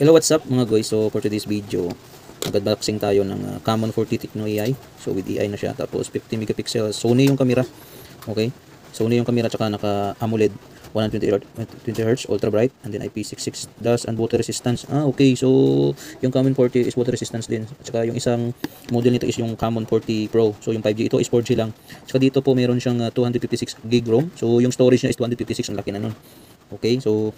Hello, what's up mga guys? So for today's video, mag-unboxing tayo ng Camon 40 Tecno AI. So with AI na siya, tapos 50 megapixel. Sony yung camera. Okay? Sony yung camera, tsaka naka AMOLED 120 Hz ultra bright, and then IP66 dust and water resistance. Okay. So yung Camon 40 is water resistance din. Tsaka yung isang model nito is yung Camon 40 Pro. So yung 5G, ito is 4G lang. Tsaka dito po meron siyang 256 GB ROM. So yung storage niya is 256, ang laki na nun. Okay? So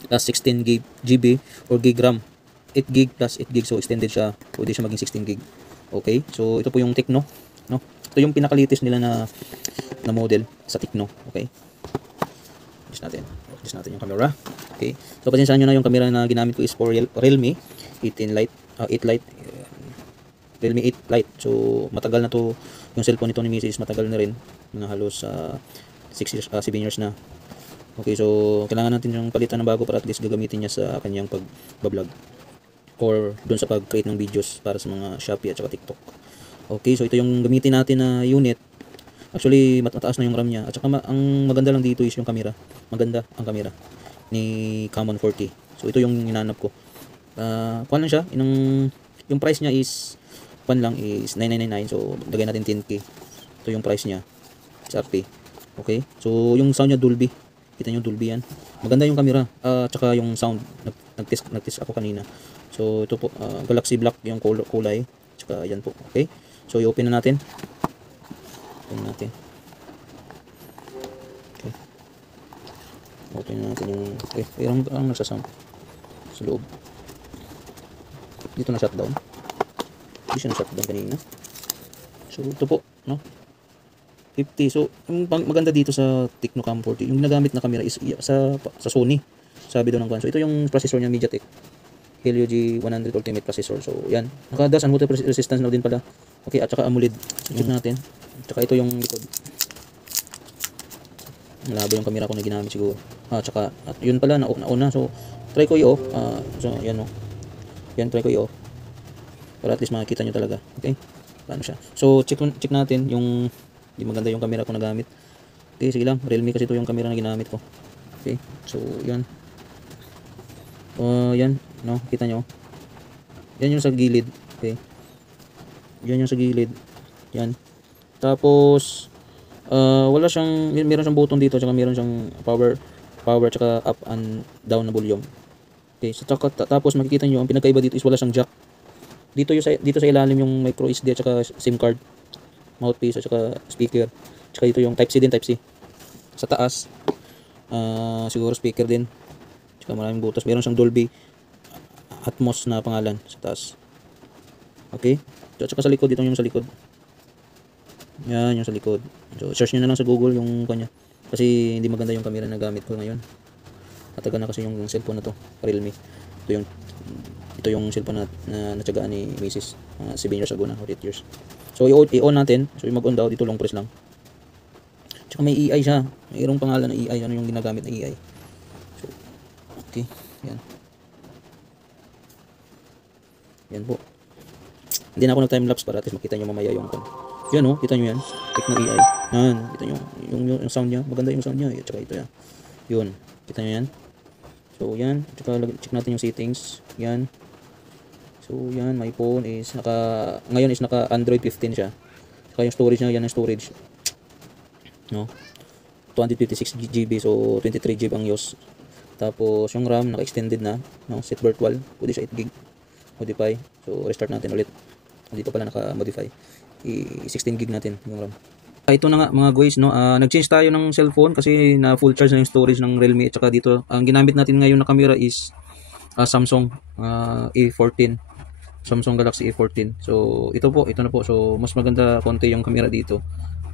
plus 16 GB or gig RAM, 8 gig plus 8 gig, so extended siya, pwede siya maging 16 gig. Okay, so ito po yung Tecno, no? Ito yung pinaka-latest nila na model sa Tecno. Okay, adjust natin yung camera. Okay, so pasensyahan nyo na, yung camera na ginamit ko is for Realme 18 Lite, 8 Lite, Realme 8 Lite. So matagal na to yung cellphone nito ni Mrs. Matagal na rin, mga halos 7 years na. Okay, so kailangan natin yung palitan ng bago para at least gagamitin niya sa kanyang pag-vlog or doon sa pag-create ng videos para sa mga Shopee at saka TikTok. Okay, so ito yung gamitin natin na unit. Actually, mataas na yung RAM niya. At saka ang maganda lang dito is yung camera. Maganda ang camera ni Camon 40. So ito yung hinanap ko. Kuha lang siya. Yung price niya is is 999. So lagay natin 10k. Ito yung price niya. SRP. Okay, so yung sound niya Dolby. Kita nyo, Dolby yan. Maganda yung camera. Tsaka yung sound. Nag-test ako kanina. So ito po, Galaxy Black yung kulay. Tsaka yan po. Okay. So i-open na natin. Open natin. Okay. Open na natin yung... Okay. Ang nagsasound sa loob. Dito na shutdown. Hindi siya na shutdown kanina. So ito po, no? 50. So, yung maganda dito sa Tecno Camon 40, yung ginagamit na camera is sa Sony. Sabi daw ng kwan. So, ito yung processor niya, MediaTek Helio G100 Ultimate Processor. So, yan. Naka-dust and water resistance na din pala. Okay, at saka AMOLED. So, check natin. At saka ito yung likod. Malabo yung camera ko na ginamit siguro. At saka, at yun pala, nauna. So, try ko i-off. So, yan o. Yan, try ko i-off. Para at least makikita nyo talaga. Okay? Paano siya? So, check natin yung... Hindi maganda yung camera ko na gamit. Okay, sige lang. Realme kasi ito yung camera na ginamit ko. Okay, so yan. Yan, no, kita nyo. Yan yung sa gilid. Okay, yan yung sa gilid. Yan. Tapos wala siyang, meron siyang button dito, tsaka meron siyang power tsaka up and down na volume. Okay, so tapos makikita nyo, ang pinagkaiba dito is wala siyang jack. Dito sa ilalim yung micro SD at saka SIM card, mouthpiece at saka speaker. Tsaka dito yung type C din, type C. Sa taas, siguro speaker din. Tsaka maraming butas. Meron siyang Dolby Atmos na pangalan sa taas. Okay? At saka sa likod, dito yung sa likod. Yan, yung sa likod. So, search nyo na lang sa Google yung kanya. Kasi hindi maganda yung camera na gamit ko ngayon. Matagal na kasi yung cellphone na to, Realme. Ito yung cellphone na natsagaan ni Mrs. 7 years ago na, or 8 years. So i-on natin. So mag-on daw, dito long press lang. Tsaka may AI siya. Mayroong pangalan na AI, ano yung ginagamit na AI. So okay, yan. Yan po. Hindi na ako nag time lapse para at least makita nyo mamaya yung yan oh, kita nyo yan. Tecno AI. Yan, kita nyo yung sound niya. Maganda yung sound niya. Tsaka ito yan. Yun, kita nyo yan. So yan, tsaka check natin yung settings. Yan. So yan, my phone is ngayon is naka Android 15 siya. Saka yung storage niya, yan ang storage. No? 256 GB, so 23 GB ang use. Tapos yung RAM naka-extended na, no? Set virtual, pwede siya 8 GB. Modify. So restart natin ulit. Dito pala naka-modify. 16 GB natin yung RAM. Ito na nga mga guys, no? Nag-change tayo ng cellphone kasi na full charge na yung storage ng Realme. At saka dito, ang ginamit natin ngayon na camera is Samsung A14. Samsung Galaxy A14. So ito na po. So mas maganda konti yung camera dito.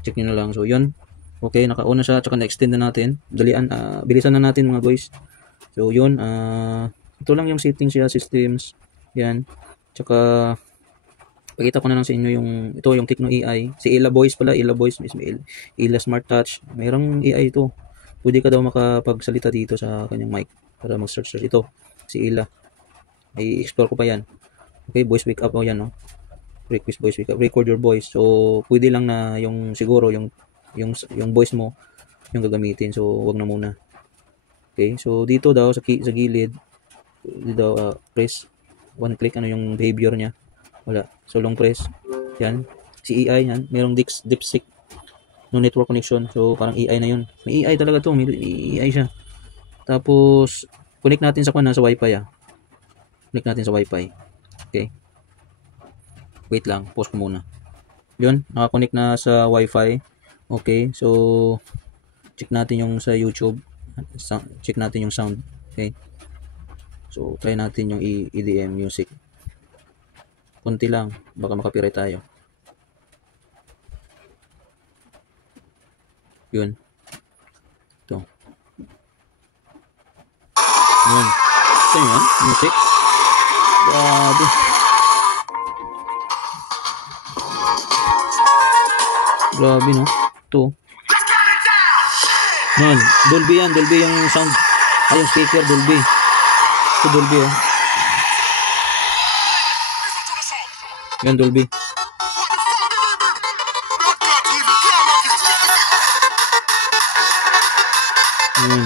Check niyo na lang. So yun. Okay, naka-on na siya, tsaka na-extend na natin. Dalian, bilisan na natin mga guys. So yun, ito lang yung settings siya, systems. Yan. Tsaka pakita ko na lang sa inyo yung Tecno AI. Si Ella Voice pala, Ella Voice, Ella Smart Touch. Mayroong AI ito. Pwede ka daw makapagsalita dito sa kanyang mic para mag-search ito. Si Ella. I-explore ko pa yan. Okay, voice wake up yan, no. Request voice wake up, record your voice. So pwede lang na yung siguro yung voice mo yung gagamitin. So wag na muna. Okay, so dito daw sa gilid press. One click, ano yung behavior niya? Wala. So, long press. Yan. Si AI yan. Merong DeepSeek. No network connection. So, parang AI na yun. May AI talaga to. May AI siya. Tapos, connect natin sa sa Wi-Fi Connect natin sa Wi-Fi. Okay. Wait lang. Pause ko muna. Yun. Nakakonect na sa Wi-Fi. Okay. So, check natin yung sa YouTube. Check natin yung sound. Okay. So, try natin yung EDM music. Kunti lang. Baka makapiright tayo. Yun. Ito. Yun. Ito yun. Music. Grabe. Grabe, no? Ito. Yan. Dolby yan. Dolby yung sound. Ay, yung speaker. Dolby. Ito Dolby, oh. Yan, Dolby. Yan.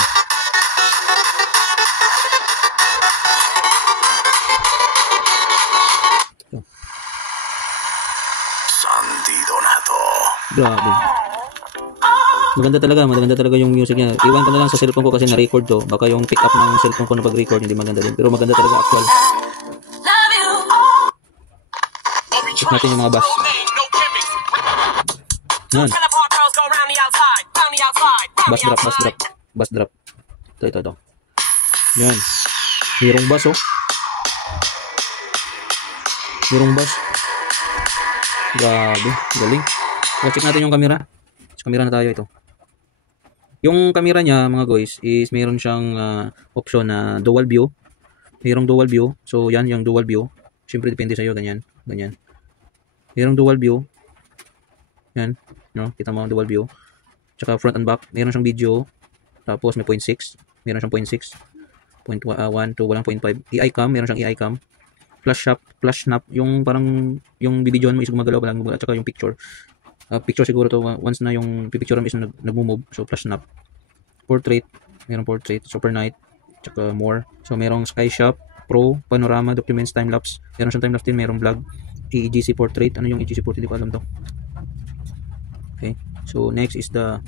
Grabe. Maganda talaga yung music niya. Iwan ko na lang sa cellphone ko kasi na-record to. Baka yung pick up ng cellphone ko na pag-record hindi maganda din. Pero maganda talaga actual. Check natin yung mga bass. Yan. Bass drop. Ito. Yan. Merong bass, oh. Merong bass. Grabe. Galing. Check natin yung camera. Sa camera na tayo ito. Yung camera niya mga guys is meron siyang option na dual view. Mayroong dual view. So yan yung dual view. Siyempre depende sa iyo ganyan. Mayroong dual view. Yan, no? Kita mo ang dual view. Tsaka front and back. Meron siyang video. Tapos may 0.6. Meron siyang 0.6. 0.1 to walang 0.5. AI cam, meron siyang AI cam. Flash snap, yung parang yung bibidyohan mo is gumagalaw lang at saka yung picture. Picture siguro to once na yung picture mo is nagmo-move, so flash snap. Portrait, merong portrait, super night, tsaka more. So merong sky shop, pro, panorama, documents, time lapse. Meron siyang time lapse din, merong vlog, EGC portrait. Ano yung EGC portrait? Hindi ko alam to. Okay. So next is the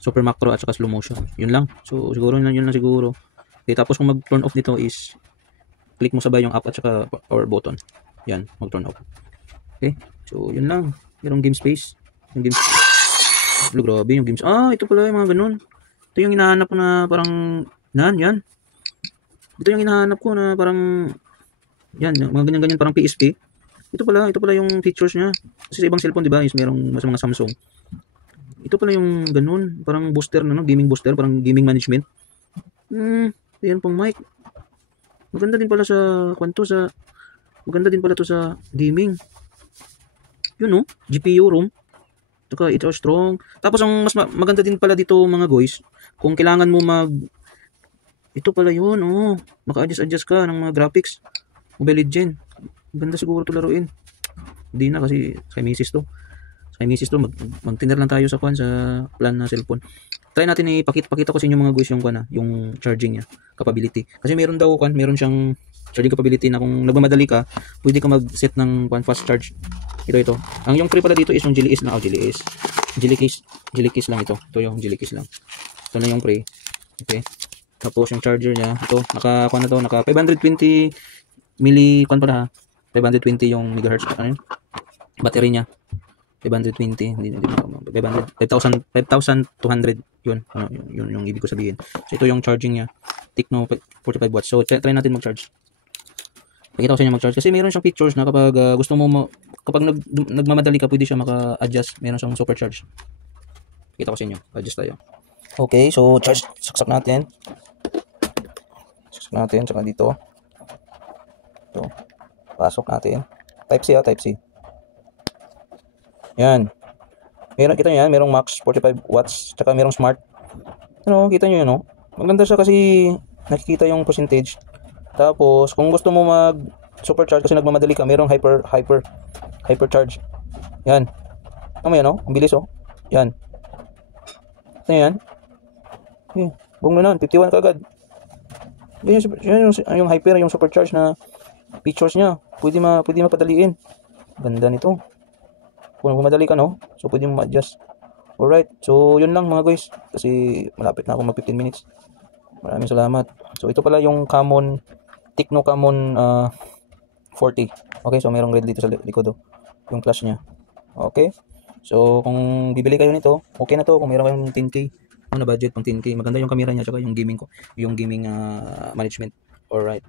super macro at saka slow motion. Yun lang. So siguro yun lang siguro. Okay, tapos kung mag-turn off dito is click mo sabay yung up at saka power button. Yan, mag-turn off. Okay, so yun lang. Merong game space. Yung game space. Grabe yung games. Ito pala yung mga ganun. Ito yung hinahanap ko na parang yan. Ito yung hinahanap ko na parang yan, mga ganyan parang PSP. Ito pala yung features niya. Kasi sa ibang cellphone, di ba, is merong sa mga Samsung. Ito pala yung ganun, parang booster na, no? Gaming booster, parang gaming management. Ayan pong mic. Maganda din pala maganda din pala to sa gaming. Yun, no? GPU room. Saka ito strong. Tapos ang mas maganda din pala dito mga guys, kung kailangan mo ito pala yun, oh. Maka-adjust ka ng mga graphics. Mobile Legends. Maganda siguro to laruin. Hindi na kasi sa misis to. Mag-tiner lang tayo sa plan na cellphone. Try natin ipakita ko sa inyo mga guys yung charging niya, capability. Kasi meron siyang charging capability na kung nagmamadali ka, pwede ka mag-set ng fast charge. Ito. Ang yung free pala dito is yung Jelly Kiss lang ito. Ito yung Jelly Kiss lang. Ito na yung free. Okay. Tapos yung charger niya, ito, naka 520 pala ha. 520 yung megahertz battery niya. 520, 5,200 yun. Yun yung ibig ko sabihin. So ito yung charging niya. Tecno 45 watts. So try natin mag-charge. Pakita ko sa inyo mag-charge kasi meron siyang features na kapag gusto mo kapag nagmamadali ka, pwede siya maka-adjust. Meron siyang supercharge. Pakita ko sa inyo. Adjust tayo. Okay, so charge. Saksak natin. Saka dito. Ito. Pasok natin. Type C. Yan. Kita nyo yan. Merong max 45 watts. Tsaka merong smart. Kita nyo yun, no? Maganda siya kasi nakikita yung percentage. Tapos, kung gusto mo mag-supercharge kasi nagmamadali ka, merong hypercharge. Yan. Tama yan, no? Ang bilis, oh. Yan. Ito yan. Bung na nun. 51 kagad. yung hyper, yung supercharge na features niya. Pwede mapadaliin. Ganda nito. Kung madali ka, no? So, pwede mo ma-adjust. Alright. So, yun lang mga guys. Kasi malapit na ako mag 15 minutes. Maraming salamat. So, ito pala yung Tecno Camon 40. Okay, so mayroong red dito sa likod, oh. Yung flash niya. Okay. So, kung bibili kayo nito, okay na to. Kung mayroon kayong 10k, na budget pang 10k. Maganda yung camera niya, tsaka yung gaming management. Alright.